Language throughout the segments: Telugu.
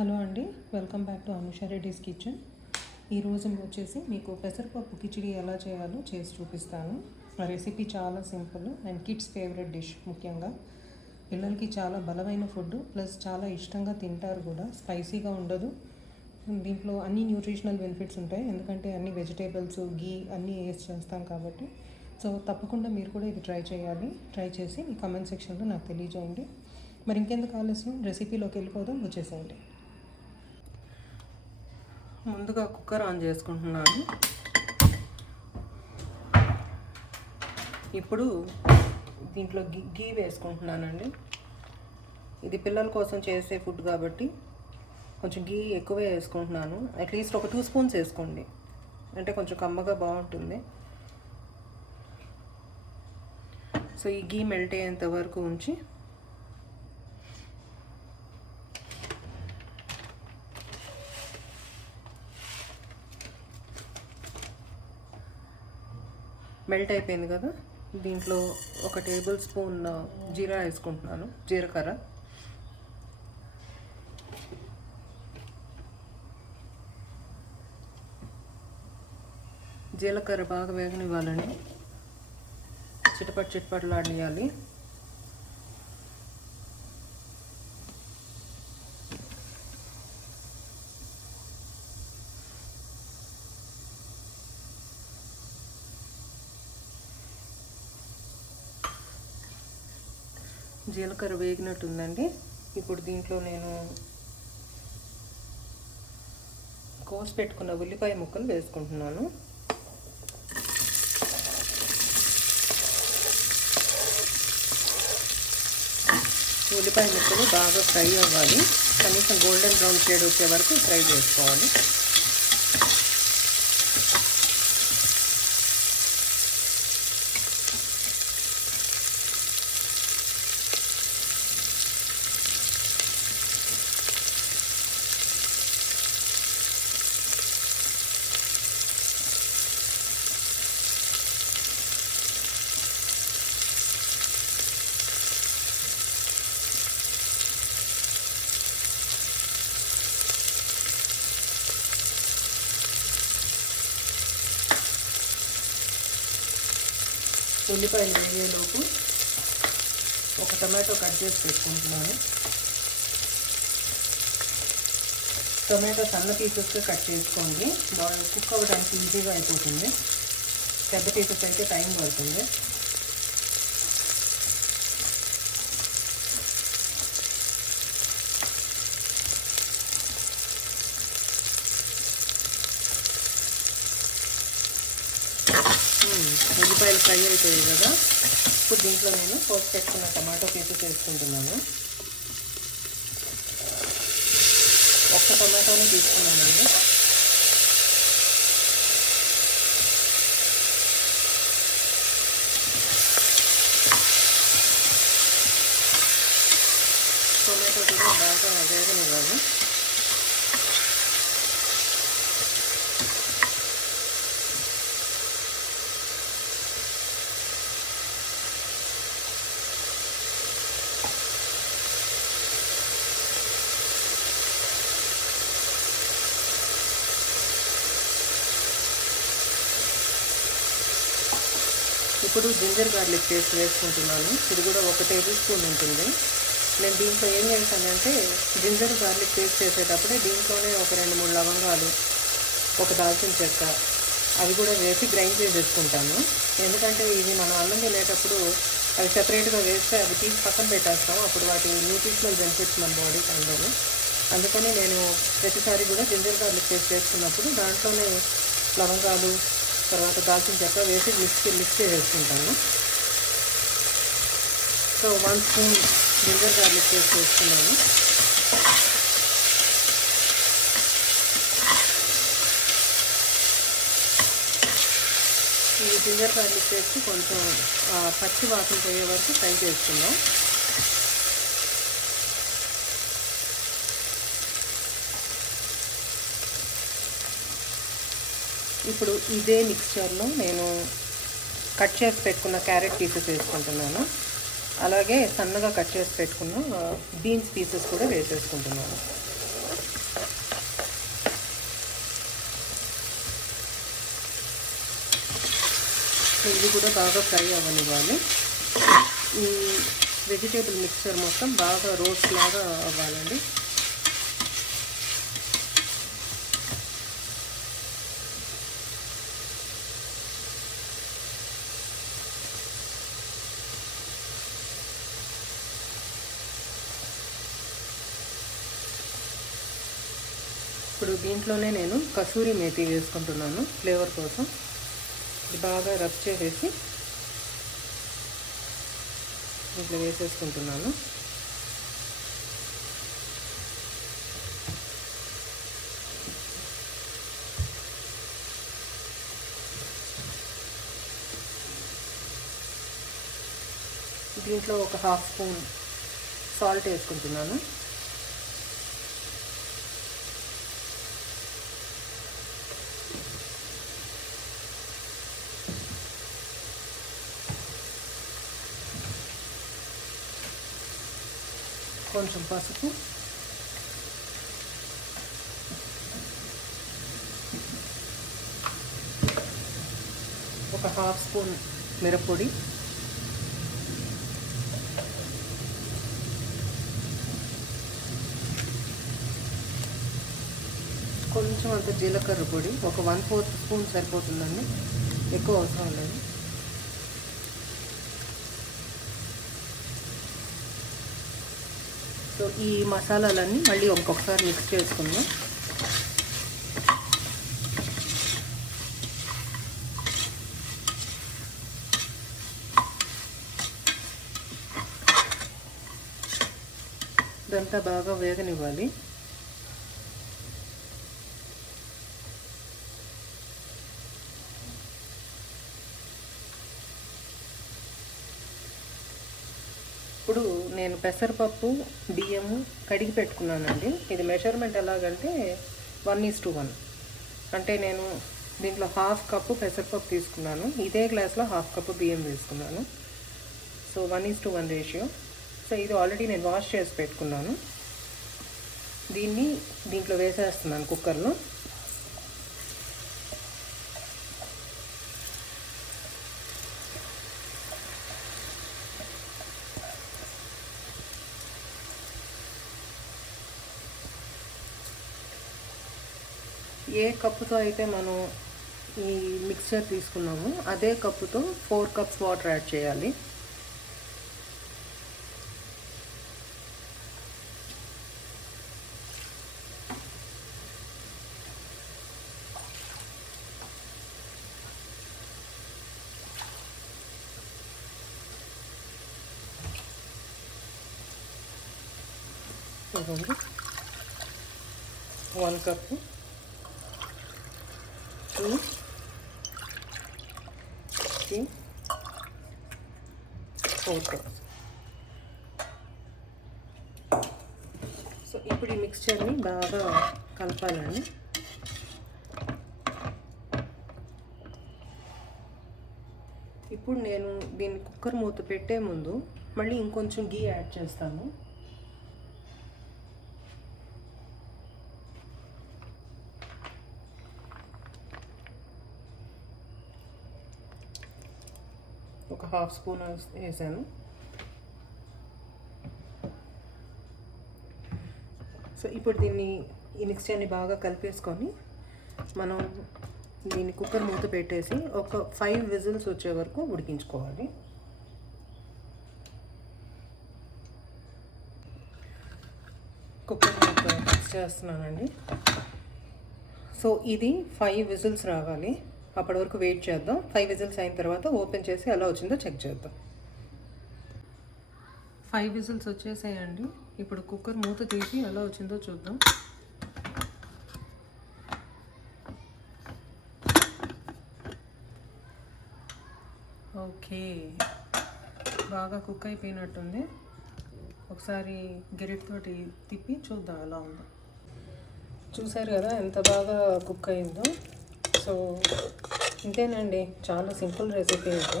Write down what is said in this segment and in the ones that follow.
హలో అండి, welcome back to Anusha Reddy's kitchen. ఈరోజు వచ్చేసి మీకు పెసరపప్పు కిచిడి ఎలా చేయాలో చేసి చూపిస్తాను. ఆ రెసిపీ చాలా simple and kids favourite dish. ముఖ్యంగా పిల్లలకి చాలా బలమైన ఫుడ్, ప్లస్ చాలా ఇష్టంగా తింటారు కూడా. స్పైసీగా ఉండదు. దీంట్లో అన్ని న్యూట్రిషనల్ బెనిఫిట్స్ ఉంటాయి, ఎందుకంటే అన్ని వెజిటేబుల్స్, గీ అన్నీ వేసి చేస్తాం కాబట్టి. సో తప్పకుండా మీరు కూడా ఇది ట్రై చేయాలి. ట్రై చేసి మీ కామెంట్ సెక్షన్లో నాకు తెలియజేయండి. మరి ఇంకెందుకు ఆలస్యం, రెసిపీలోకి వెళ్ళిపోదాం, వచ్చేసేయండి. ముందుగా కుక్కర్ ఆన్ చేసుకుంటున్నాను. ఇప్పుడు దీంట్లో గీ వేసుకుంటున్నానండి. ఇది పిల్లల కోసం చేసే ఫుడ్ కాబట్టి కొంచెం గీ ఎక్కువే వేసుకుంటున్నాను. అట్లీస్ట్ ఒక 2 స్పూన్స్ వేసుకోండి, అంటే కొంచెం కమ్మగా బాగుంటుంది. సో ఈ గీ మెల్ట్ అయ్యేంత వరకు ఉంచి మెల్ట్ అయిపోయింది కదా, దీంట్లో 1 టేబుల్ స్పూన్ జీరా వేసుకుంటున్నాను, జీలకర్ర. జీలకర్ర బాగా వేగనివ్వాలండి, చిటపట్లాడనియాలి. జీలకర్ర వేగినట్టుందండి. ఇప్పుడు దీంట్లో నేను కోసి పెట్టుకున్న ఉల్లిపాయ ముక్కలు వేసుకుంటున్నాను. ఉల్లిపాయ ముక్కలు బాగా ఫ్రై అవ్వాలి, కనీసం గోల్డెన్ బ్రౌన్ షేడ్ వచ్చే వరకు ఫ్రై చేసుకోవాలి. ఉల్లిపాయలు వేగేలోపు ఒక టమాటో కట్ చేసి పెట్టుకుంటున్నాను. టొమాటో సన్న పీసెస్గా కట్ చేసుకోండి, బాగా కుక్ అవ్వడానికి ఈజీగా అయిపోతుంది. పెద్ద పీసెస్ అయితే టైం పడుతుంది. ఉల్లిపాయలు ఫ్రై అయిపోయాయి కదా, ఇప్పుడు దీంట్లో నేను కోసి పెట్టుకున్న టమాటో పీసెస్ వేసుకుంటున్నాను. ఒక్క టమాటోని తీసుకున్నానండి. టొమాటో కూడా బాగా వేగనివ్వాలి. ఇప్పుడు జింజర్ గార్లిక్ పేస్ట్ వేసుకుంటున్నాను. ఇది కూడా 1 టేబుల్ స్పూన్ ఉంటుంది. నేను దీంట్లో ఏం చేశానంటే, జింజర్ గార్లిక్ పేస్ట్ చేసేటప్పుడే దీంట్లోనే ఒక 2-3 లవంగాలు, ఒక దాల్చిన చెక్క అవి కూడా వేసి గ్రైండ్ చేసేసుకుంటాను. ఎందుకంటే ఇవి మనం అన్నం తినేటప్పుడు అవి సెపరేట్గా వేస్తే అవి తీసి పక్కన పెట్టేస్తాం, అప్పుడు వాటి న్యూట్రిషనల్ బెనిఫిట్స్ మన బాడీకి అందవు. అందుకని నేను ప్రతిసారి కూడా జింజర్ గార్లిక్ పేస్ట్ చేసుకున్నప్పుడు దాంట్లోనే లవంగాలు, తర్వాత దాల్చిన చెక్క వేసి మిక్స్ చేసేసుకుంటాను. So 1 spoon ginger garlic paste వేసుకున్నాను. ఈ జింజర్ గార్లిక్ పేస్ట్ కొంచెం పచ్చి వాసన పోయే వరకు ఫ్రై చేసుకుందాం. ఇప్పుడు ఇదే మిక్స్చర్లో నేను కట్ చేసి పెట్టుకున్న క్యారెట్ పీసెస్ వేసుకుంటున్నాను. అలాగే సన్నగా కట్ చేసి పెట్టుకున్న బీన్స్ పీసెస్ కూడా వేసేసుకుంటున్నాను. ఇది కూడా బాగా ఫ్రై అవ్వనివ్వాలి. ఈ వెజిటేబుల్ మిక్చర్ మొత్తం బాగా రోస్ట్ లాగా అవ్వాలండి. ఇప్పుడు దీంట్లోనే నేను కసూరి మేతి వేసుకుంటున్నాను ఫ్లేవర్ కోసం. ఇది బాగా రబ్ చేసేసి దీంట్లో వేసేసుకుంటున్నాను. దీంట్లో ఒక హాఫ్ స్పూన్ సాల్ట్ వేసుకుంటున్నాను. కొంచెం పసుపు, ఒక హాఫ్ స్పూన్ మిరప్పొడి, కొంచెం అంత జీలకర్ర పొడి, ఒక 1/4 స్పూన్ సరిపోతుందండి, ఎక్కువ అవసరం లేదు. సో ఈ మసాలాలన్నీ మళ్ళీ ఒక్కొక్కసారి మిక్స్ చేసుకుందాం. ఇదంతా బాగా వేగనివ్వాలి. ఇప్పుడు నేను పెసరపప్పు బియ్యము కడిగి పెట్టుకున్నానండి. ఇది మెజర్మెంట్ ఎలాగంటే 1:1. అంటే నేను దీంట్లో హాఫ్ కప్పు పెసరపప్పు తీసుకున్నాను, ఇదే గ్లాస్లో హాఫ్ కప్పు బియ్యం వేసుకున్నాను. So 1:1 ratio. సో ఇది ఆల్రెడీ నేను వాష్ చేసి పెట్టుకున్నాను. దీంట్లో వేసేస్తున్నాను కుక్కర్లో. ఏ కప్పుతో అయితే మనం ఈ మిక్చర్ తీసుకున్నామో అదే కప్పుతో 4 కప్స్ వాటర్ యాడ్ చేయాలి. చూడండి, 1 కప్పు, 2, 3, 4 కప్స్. సో ఇప్పుడు ఈ మిక్స్చర్ని బాగా కలపాలండి. ఇప్పుడు నేను దీన్ని కుక్కర్ మూత పెట్టే ముందు మళ్ళీ ఇంకొంచెం గీ యాడ్ చేస్తాను. ఒక హాఫ్ స్పూన్ వేసాను. సో ఇప్పుడు ఈ మిక్స్చర్ని బాగా కలిపేసుకొని మనం దీన్ని కుక్కర్ మూత పెట్టేసి ఒక 5 విజిల్స్ వచ్చే వరకు ఉడికించుకోవాలి. కుక్కర్ మూత ఫిక్స్ చేస్తున్నానండి. సో ఇది 5 విజిల్స్ రావాలి. అప్పటి వరకు వెయిట్ చేద్దాం. 5 విజిల్స్ అయిన తర్వాత ఓపెన్ చేసి ఎలా వచ్చిందో చెక్ చేద్దాం. 5 విజిల్స్ వచ్చేసాయండి. ఇప్పుడు కుక్కర్ మూత తీసి ఎలా వచ్చిందో చూద్దాం. ఓకే, బాగా కుక్ అయిపోయినట్టుంది. ఒకసారి గెరిటితోటి తిప్పి చూద్దాం ఎలా ఉందో. చూసారు కదా ఎంత బాగా కుక్ అయిందో. సో ఇంతేనండి, చాలా సింపుల్ రెసిపీ ఇది.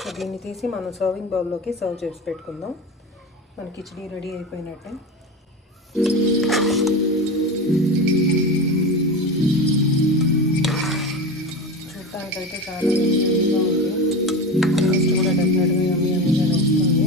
సో దీన్ని తీసి మనం సర్వింగ్ బౌల్లోకి సర్వ్ చేసి పెట్టుకుందాం. మన కిచడీ రెడీ అయిపోయినట్టే. చూడటానికి చూడడానికి అయితే చాలా యమ్మీగా ఉంది. టేస్ట్ కూడా డెఫినెట్గా యమ్మీగానే వస్తుంది.